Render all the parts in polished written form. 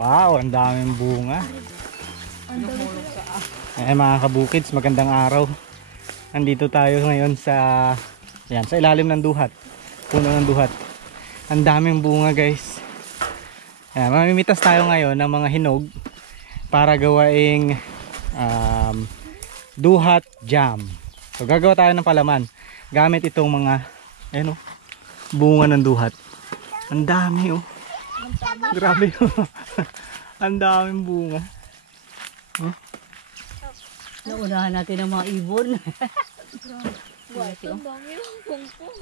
Wow, ang daming bunga. Eh mga kabukids, magandang araw. Nandito tayo ngayon sa ilalim ng duhat. Puno ng duhat. Ang daming bunga, guys. Ayan, mamimitas tayo ngayon ng mga hinog para gawaing duhat jam. So gagawa tayo ng palaman gamit itong mga bunga ng duhat. Ang dami oh. Grabe oh. Ang daming bunga. Naunahan natin ang mga ibon. Ang dami yung pungpong.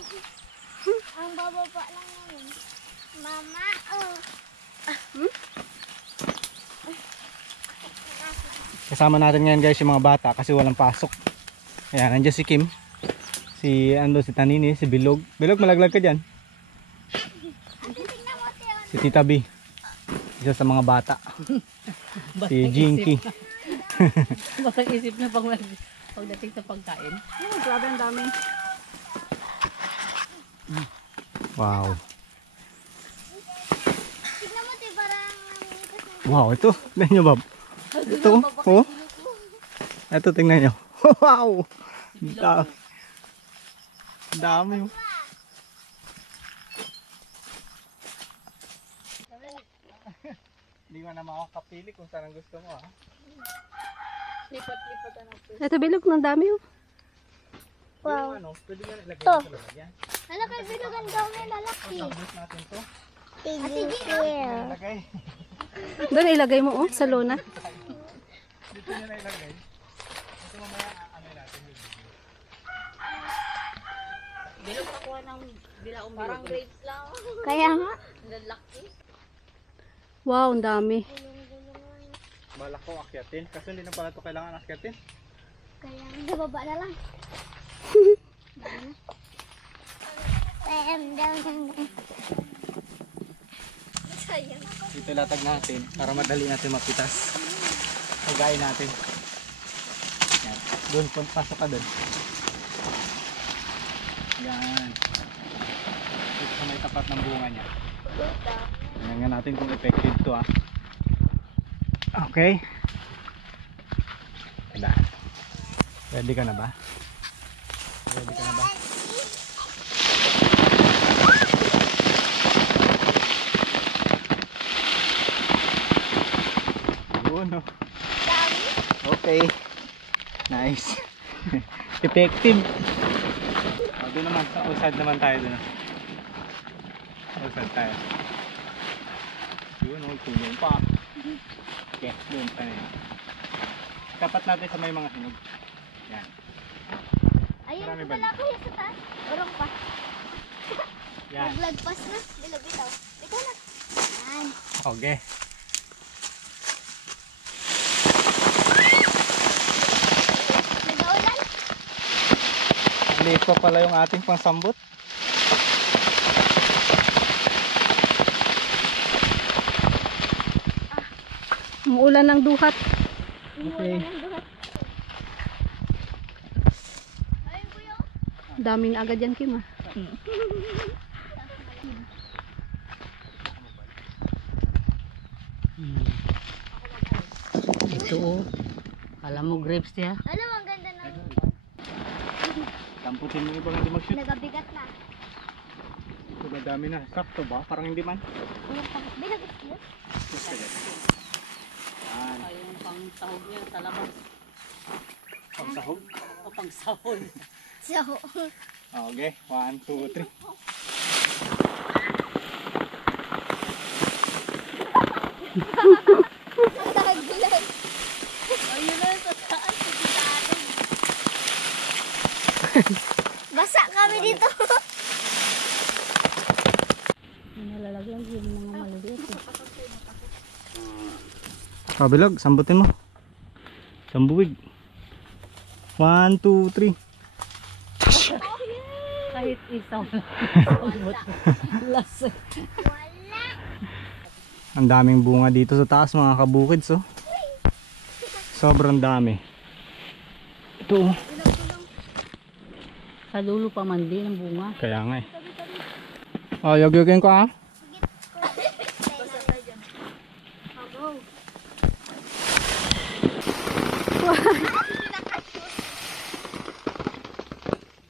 Ang bababa lang namin. Mama, oh. Kasama natin ngayon guys yung mga bata kasi walang pasok. Ayan, nandiyan si Kim. Si Tanini, si Bilog. Bilog, malaglag ka dyan. Si Tita B. Isa sa mga bata. Si Jinky. Batang isip na pagdating sa pagkain. Grabe ang dami. Wow. Tignan mo, di parang Wow, ito. Tingnan nyo, Bob. Ito. Oh. Ito, tingnan nyo. Wow. Dami. Oh. Hindi ko na makakapili kung saan ang gusto mo. lipat-lipat na natin. Ito bilog ng dami oh. Wow. Pwede nga ilagay To. sa lalagyan. Nalakay bilugan daw may lalaki. Tapos natin to. Ate Gina. Ilagay. Doon ilagay mo oh, sa lona. Dito nyo na ilagay. Ito mamaya natin yun. Bilog nakuha ng bilaong Parang grapes lang. Kaya nga. lalaki. Wow, ang dami. Balak ko akyatin. Kasi hindi na pala ito kailangan akyatin. Kaya nga, baba na lang. Dito latag natin para madali natin mapitas. Pagayin natin. Yan. Doon, pasok ka doon. Yan. Dito sa may tapat ng bunga niya. Tingnan nga natin kung effective to ah. Okay. Tandaan. Ready ka na ba? Ready ka na ba? No. Okay. Nice. Effective. Doon naman, sa usad naman tayo doon. Usad tayo. Yun, tulong pa. Okay, doon tayo. Kapat natin sa may mga hinog. Yan. Ayun, Marami ba? wala kuya sa taas. Urong pa. Yan. Naglagpas na. Bilog-bitaw. Ikaw na. Yan. Okay. Nag-aulan. Liit pa pala yung ating pangsambot. Umuulan ng duhat. Okay. Ayun kuya. Dami na agad yan Kim ah. Ito oh. Alam mo grapes niya. Alam mo, ang ganda na. Tamputin mo ibang hindi mag-shoot. Nagabigat na. Ito madami na. Sakto ba? Parang hindi man. Bilagot yun. Yan. Yung pang sahog niya sa labas. Pangsahog. O pang sahog. So, Okay. 1, 2, 3. naglag. Ayun na sa taas. Basa kami dito. Nalalaglag yung mga maliliit. Kabilog, sambutin mo. Sambuwig. 1, 2, 3. Kahit isaw lang. Lasa. Ang daming bunga dito sa taas mga kabukids oh. Sobrang dami. Ito oh. Sa dulo pa man din ang bunga. Kaya nga eh. Oh, yog-yogin ko ah.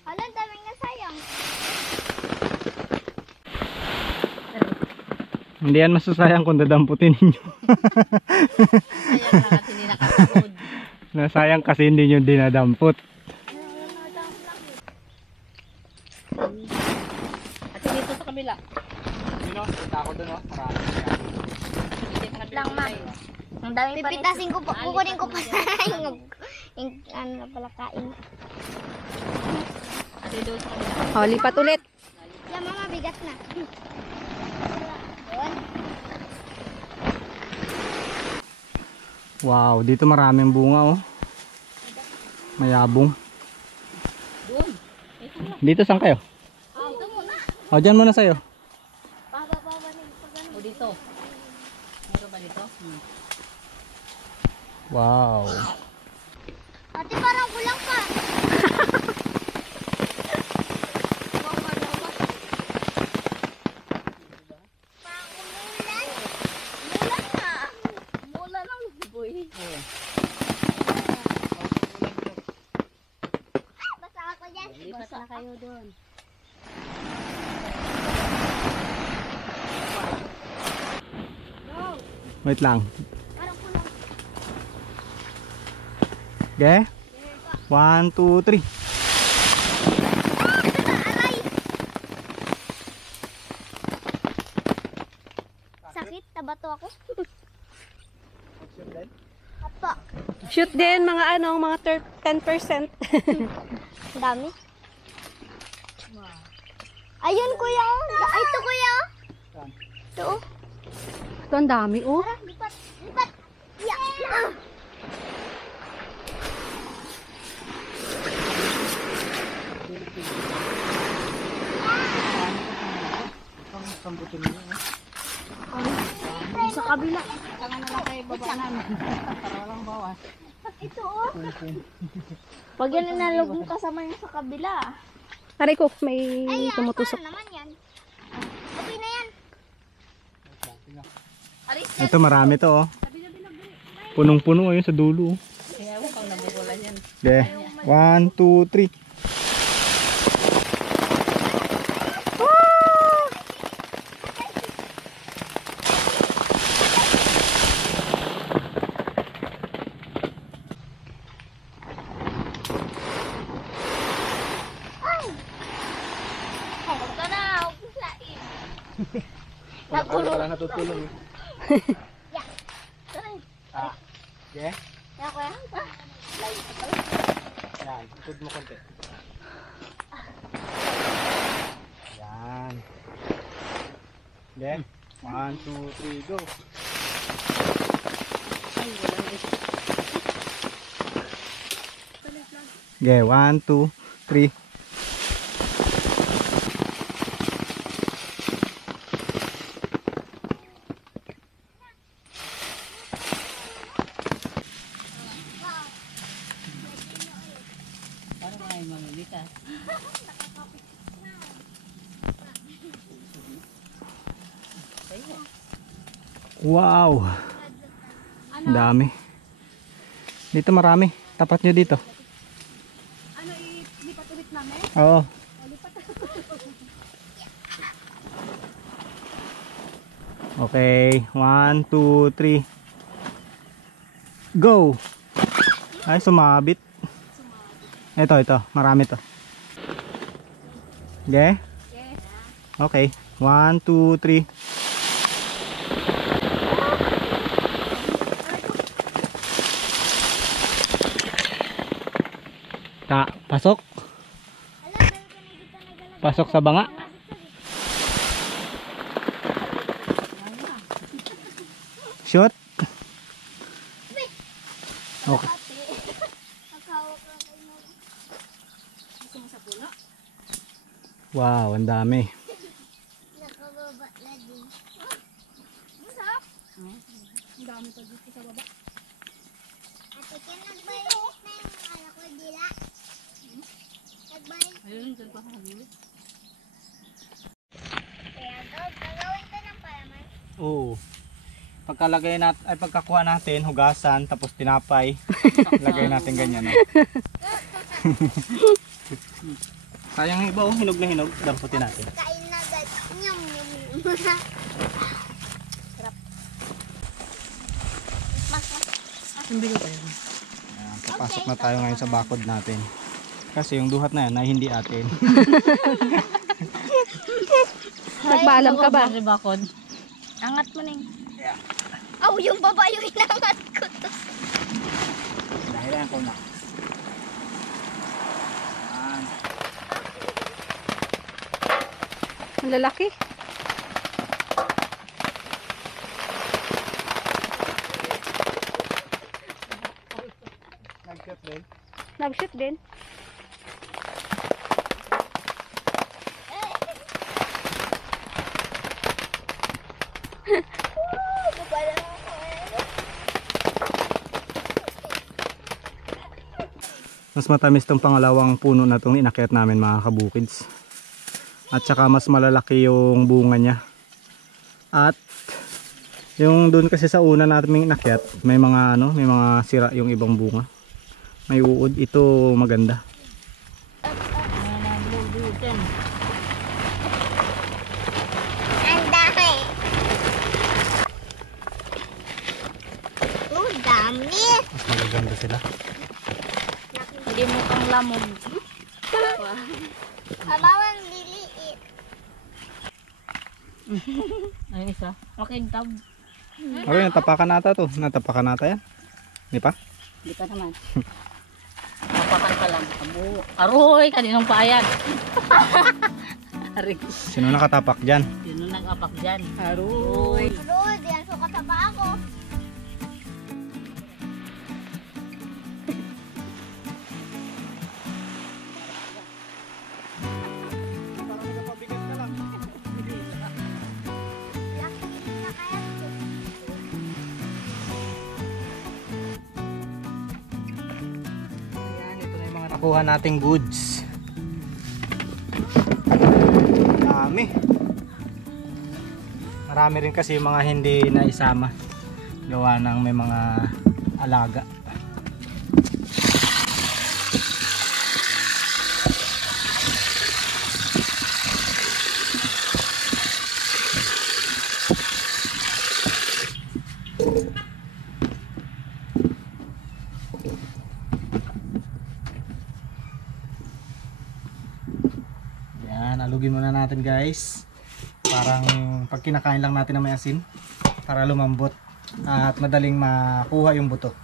Hala, ang daming nasayang. Hindi yan masasayang kung dadamputin ninyo. Kaya lang at hindi nakakapod. Nasayang kasi hindi nyo dinadampot. At dito sa kabila. Sino? Punta ako dun oh. Marami. Lang, ma'am. Ang dami pa rin. Pipitasin ko pa. Kukunin ko pa yung ano na pala kain. At dito sa kabila. O, lipat ulit. Yan, mama, bigat na. Yun. Wow, dito maraming bunga oh. Mayabong. Doon. Dito saan kayo? Dito muna. O, dyan muna sa'yo. Pababa na yung pagano. O dito. Meron ba dito? Wow. Ate, parang kulang pa. Parang umulan. Umulan na. Umulan ang boy. Basta ako dyan. Lipat na kayo doon. Wait lang. Parang kulang. Okay? 1, 2, 3. Aray! Sakit? Tabato ako? Apo. Shoot din mga ano, mga 10%. Ang dami. Ayun, kuya. Ay, ito, kuya. Ito, oh. Ito ang dami, oh. Tara, lipat. Lipat. Yeah. Ah. Sa kabila. Saka na lang kayo baba namin. Para walang bawas. Ito, oh. Pag yan inalog mo kasama yung sa kabila. Aray ko, may Ay, tumutusok. paano naman yan? Okay na yan. Ito marami to oh. Punong-puno oh, yun sa dulo. Oh. Kaya mo pang nabukulan yan. Okay. 1, 2, 3. Huwag ka na. Huwag mo slain. Nagulong. Wala natutulong. Ah. Okay? Kaya kuya. Yan. Ikod mo konti. Yan. Okay? 1, 2, 3, go. Okay, 1, 2, 3. Para mga yung mamimitas. Wow! Ang dami. Dito marami. Tapat nyo dito. Ano, ilipat ulit namin? Oo. Okay. 1, 2, 3. Go! Ay, sumabit. Ito. Marami to. Okay? Okay. 1, 2, 3. Pasok. Pasok sa banga. Shoot. Okay. Wow, ang dami. Nakababa na din. Ang dami pa dito sa baba. Ate, ka nagbayad na yung ano ko dila? Nagbayad. Yun, dyan pa kami. Kaya gagawin ko ng palaman. Oo. Pagkalagay natin, ay pagkakuha natin, hugasan, tapos tinapay. Lagay natin ganyan. No? Sayang yung iba, oh, hinog na hinog. Damputin natin. Kain na agad. Nyam, nyam, nyam. Sarap. Ang bilo pa yun. Ayan, papasok na tayo ngayon sa bakod natin. Kasi yung duhat na yan ay hindi atin. Nagpaalam ka ba? Bakod. Angat mo na yun. Aw, yung baba yung inangat ko to. Dahilan ko na. Ayan. Ang lalaki. Nag-cut din. Nag-shoot din. Baba lang ako eh. Mas matamis tong pangalawang puno na tong inakyat namin mga kabukids. At saka mas malalaki yung bunga niya. At yung doon kasi sa una natin inakyat, may mga may mga sira yung ibang bunga. May uod, ito maganda. Ang dami. Oh, dami. Mas magaganda sila. Hindi mo kang lamog. Abawang liliit. Ayun isa. Makintab. Okay, natapakan nata to. Natapakan nata yan. Di pa? Hindi pa naman. Tapakan pa lang. Abo. Aroy, kaninong paayag. Aray. Sino nakatapak dyan? Sino nag-apak dyan? Aroy. Rod, yan so kataba ako. Laki na kaya. Ayan, ito na yung mga nakuha nating goods. Dami. Marami rin kasi yung mga hindi na isama. Gawa ng may mga alaga. Yan, alugin muna natin guys. Parang pag kinakain lang natin na may asin para lumambot at madaling makuha yung buto.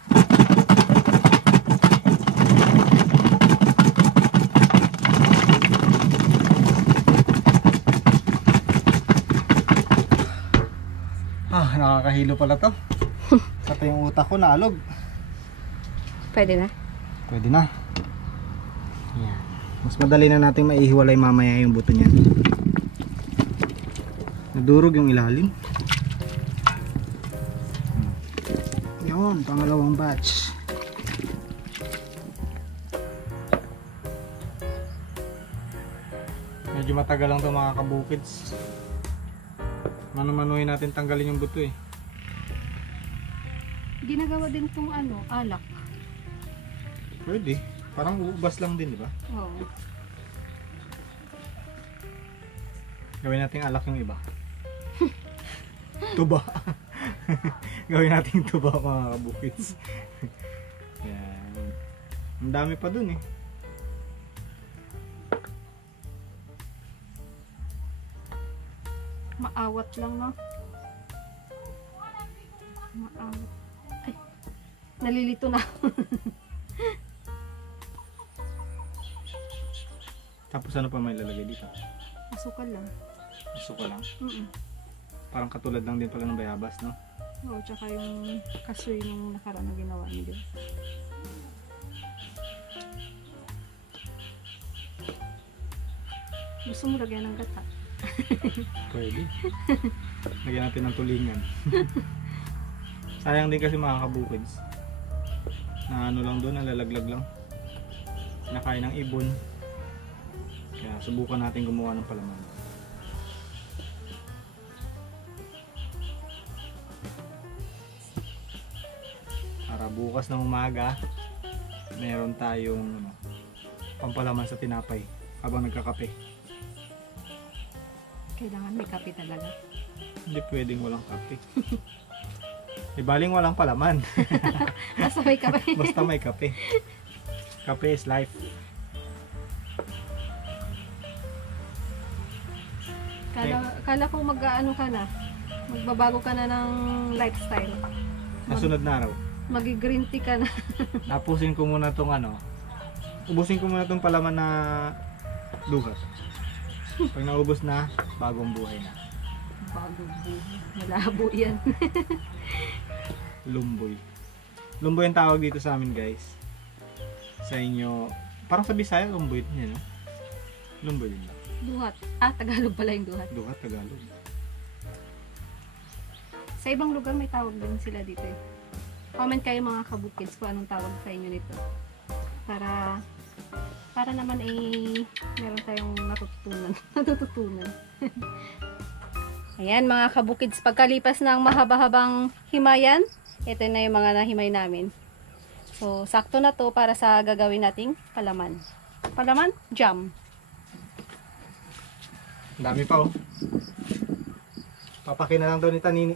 Nakakahilo pala to. Pati yung utak ko naalog. Pwede na. Pwede na. Yan. Mas madali na natin maihiwalay mamaya yung buto niyan. Nadurog yung ilalim. Yun, pangalawang batch. Medyo matagal lang ito mga kabukids. Mano-manuhin natin tanggalin yung buto eh. Ginagawa din tong alak. Pwede. Parang uubas lang din, di ba? Oo. Gawin natin alak yung iba. Tuba. Gawin natin tuba mga kabukids. Yan. Ang dami pa dun eh. Maawat lang, no? Maawat. Ay, nalilito na. Tapos ano pa may lalagay dito? Asukal lang. Suka lang. Mm-mm. Parang katulad lang din pala ng bayabas, no? Oo, tsaka yung kasoy nung nakaraan na ginawa niyo. Gusto mo lagyan ng gata? Pwede. Lagyan natin ng tulingan. Sayang din kasi mga kabukids. Na ano lang doon, nalalaglag lang. Nakain ng ibon. Kaya subukan natin gumawa ng palaman. Para bukas ng umaga, meron tayong pampalaman sa tinapay habang nagkakape. Kailangan may kape talaga. Hindi pwedeng walang kape. Di baling walang palaman. Basta may kape. Basta may kape. Kape is life. Kala ko mag-ano ka na. Magbabago ka na ng lifestyle. Nasunod na araw. Magi-green tea ka na. Tapusin ko muna tong ubusin ko muna tong palaman na duhat. Pag naubos na, bagong buhay na. Bago buhay. Malabo yan. Lumboy. Lumboy ang tawag dito sa amin, guys. Sa inyo, parang sa Bisaya, lumboy din yan, no? Lumboy din lang. Duhat. Tagalog pala yung duhat. Duhat, Tagalog. Sa ibang lugar may tawag din sila dito eh. Comment kayo mga kabukids kung anong tawag sa inyo nito. Para naman meron tayong natututunan. Ayan mga kabukids, pagkalipas ng mahaba-habang himayan, ito na yung mga nahimay namin. So, sakto na to para sa gagawin nating palaman. Palaman? Jam. Ang dami pa, oh. Papakin na lang daw ni Tanini.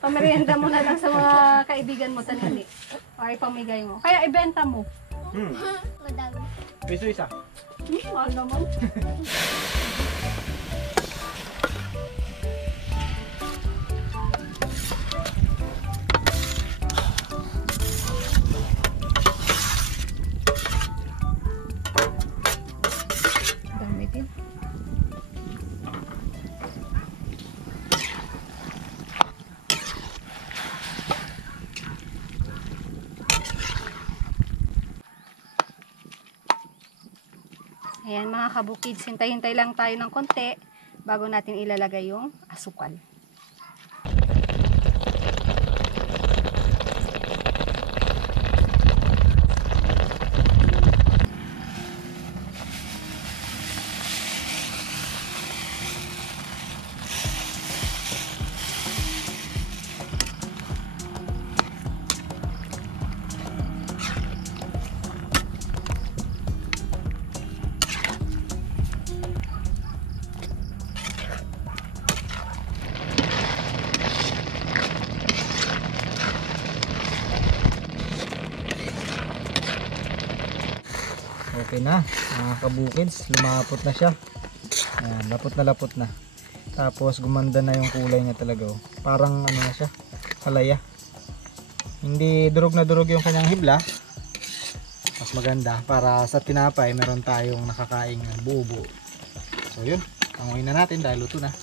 Pamerienda mo na lang sa mga kaibigan mo, Tanini. O ipamigay mo. Kaya ibenta mo. Madami. Piso isa. Mahal naman. Dami din. Ayan mga kabukids, hintay-hintay lang tayo ng konti bago natin ilalagay yung asukal. Okay na, mga kabukids, lumapot na siya. Ayan, lapot na. Tapos gumanda na yung kulay niya talaga, oh. Parang ano na siya, halaya. Hindi durog na durog yung kanyang hibla. Mas maganda para sa tinapay meron tayong nakakaing buo-buo. So yun, panguhin na natin dahil luto na.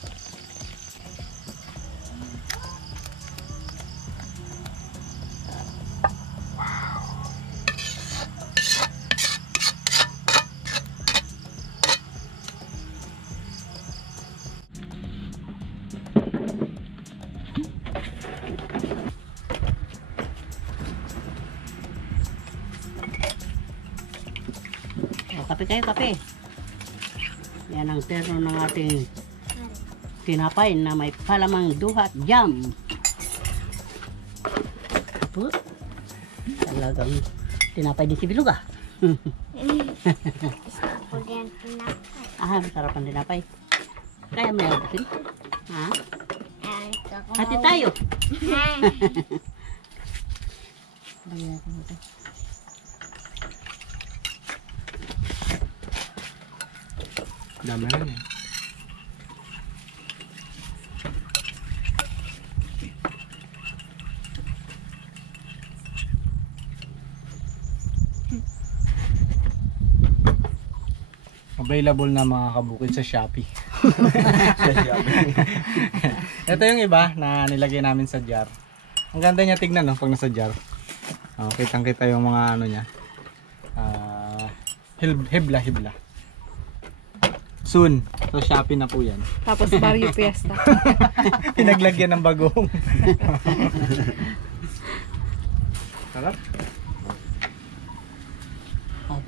Kape kayo, kape. Yan ang terno ng ating tinapay na may palamang duhat jam. Apo, talagang tinapay din si Bilog ah. Gusto ko din tinapay. Masarap ang tinapay. Kaya mo yan kasi. Ha? Gusto ko. Hati tayo. Dami rin eh. Available na mga kabukid sa Shopee. Sa Shopee. Ito yung iba na nilagay namin sa jar. Ang ganda niya tignan, no, pag nasa jar. Kitang-kita yung mga ano niya. Hibla. Soon. So Shopee na po yan. Tapos Barrio Fiesta. Pinaglagyan ng bagong. Sarap.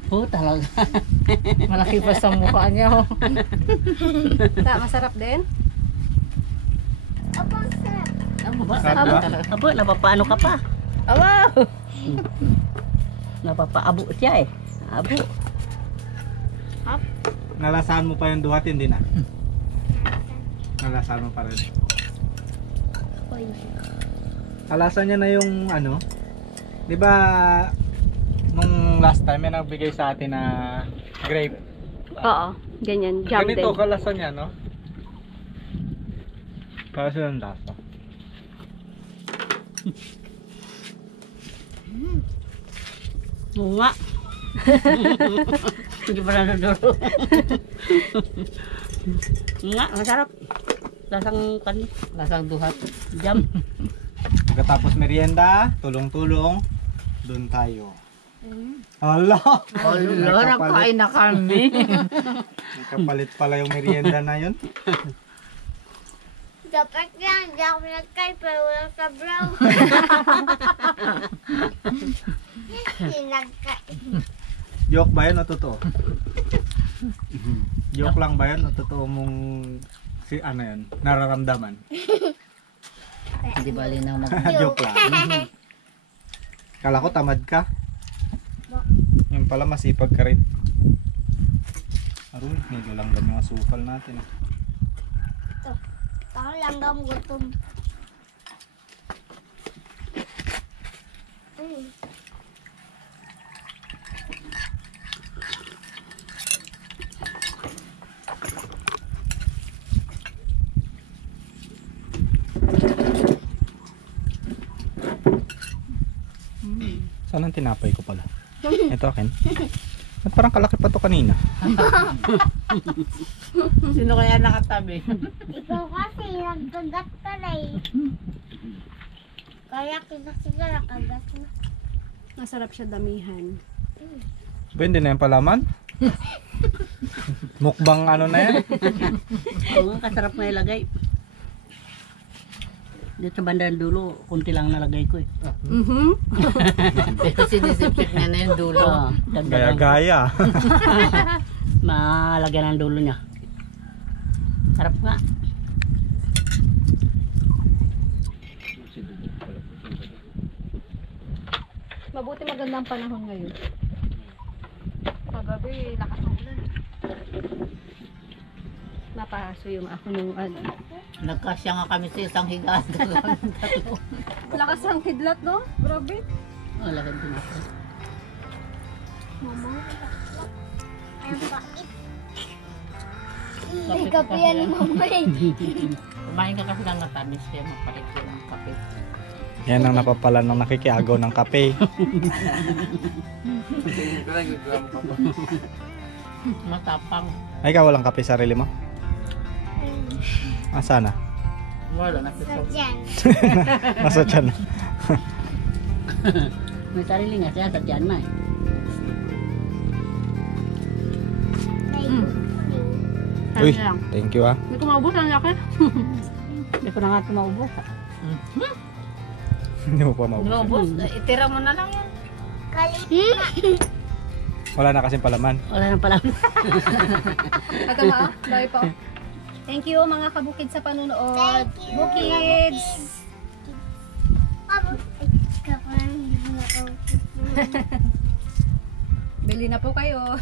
Oh, talaga. Malaki pa sa mukha niya. Oh. Masarap din? Opo, sarap. Abo ba? Sarap ba? Abo, napapaano ka pa? Wow! Napapaabo siya eh. Abo. Nalasahan mo pa yung duhat, hindi na? Nalasahan mo pa rin. Uy. Nalasahan niya na yung ano, di ba nung last time may nagbigay sa atin na grape. Oo, ganyan. Jam Ganito din. kalasan niya, no? Para silang lasa. Oo nga. Hindi pa nanodoro. Nga, masarap. Lasang kan, lasang duhat. Jam. Pagkatapos merienda, tulong-tulong, doon tayo. Hala! nagkapalit na kami. Kapalit pala yung merienda na yun. Dapat yan, di ako pinagkay, pero walang sabraw. Sinagkay. Joke ba yun o totoo? Joke lang ba yun o totoo mong si ano yun, nararamdaman? Hindi bali na mag... Joke lang. Kala ko tamad ka. Yung pala masipag ka rin. Aroy, medyo lang yung mga sukal natin. Parang langgam gutom. Saan ang tinapay ko pala? Ito akin. At parang kalaki pa to kanina. Sino kaya nakatabi? Ikaw kasi nagkagat ka na eh. Kaya kita sila nakagat na. Masarap siya damihan. Pwede na yung palaman? Mukbang ano na yan? Oo nga, kasarap nga ilagay. Dito sa bandang dulo, kunti lang nalagay ko eh. Pero sinisipsip niya na yung dulo. Oo, dagdagan ko. Gaya-gaya. Malagyan ang dulo niya. Sarap nga. Mabuti magandang panahon ngayon. Kagabi, lakas ng ulan. Napaso yung ako nung ano. Nagkasya nga kami sa isang higaan. Lakas ng kidlat, no? Grabe. Wala kang tinapay. Mama, ay bakit? Ay, kape yan ni mama eh. Kumain ka kasi ng matamis kaya mapalit ko ng kape. Yan ang napapala ng nakikiagaw ng kape. Matapang. Ay, ikaw walang kape sarili mo? Ah, sana? Wala na So, kasi. dyan. Nasa tiyan. May sarili nga siya sa tiyan na eh. Uy, thank you ah. Hindi ko maubos, ang laki. Hindi ko na nga ito maubos. Hindi mo pa maubos. Maubos, itira mo na lang yan. Kalit. Wala na kasing palaman. Wala na pala. Ito ma, dahil pa. Thank you mga kabukid sa panunood. Thank you, Bukids! Bili na po kayo.